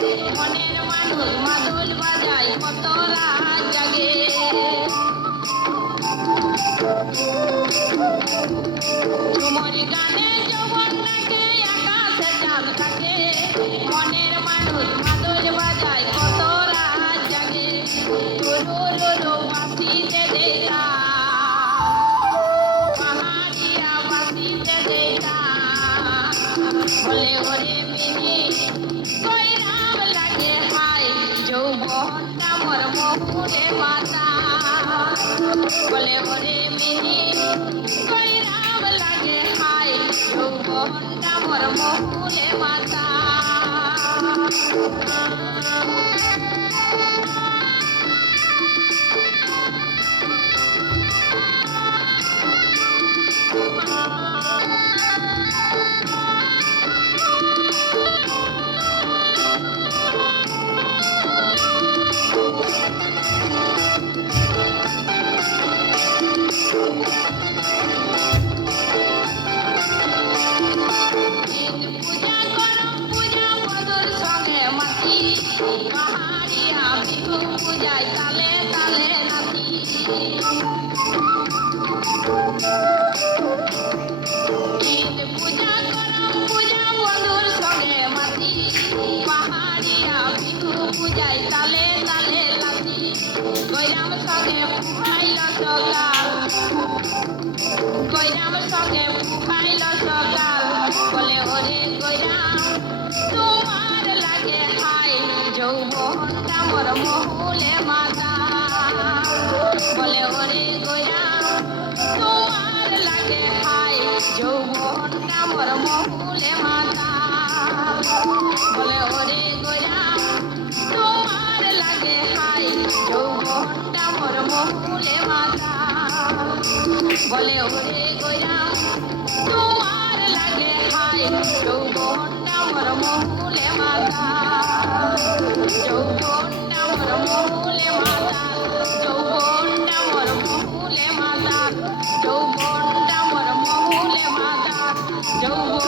মনের মানুষ মাদুল বাজায় কত রাত জাগে ঝুমুর গানে যৌবনটাকে আকাশে চাঁদ থাকে মনের মানুষ মাদুল বাজায় কত রাত জাগে রুরু বাসিতে দেয়া পাহাড়িয়া বাসিতে দেয়া বলে ওরে মিনি কইরাম লাগে হাই যৌবনটা মোর মহুরে মাতা বলে ওরে মিনি কইরাম লাগে হাই যৌবনটা মোর মহুরে মাতা পাহাড়িয়া বিহু পূজায় তালে তালে নাচি ঈদ পূজা করম পূজা বন্ধুর সঙ্গে মাতি পাহাড়িয়া বিহু পূজায় তালে তালে নাচি গৈরাম সঙ্গে পুহাইল সকাল গৈরাম সঙ্গে পুহাইল সকাল বলে ওরে গৈরাম তোমার লাগে হাই যৌবনটা মোর মহুলে মাতা বলে ওরে গৈরাম তোমার লাগে হাই যৌবনটা মোর মহুলে মাতা বলে ওরে গৈরাম তোমার লাগে হাই যৌবনটা মোর মহুলে মাতা বলে ওরে গৈরাম তোমার লাগে হাই যৌবনটা মোর মহুলে মাতা যৌবনটা মোর মহুলে মাতা যৌবনটা মোর মহুলে মাতা যৌবনটা মোর মহুলে মাতা যৌবন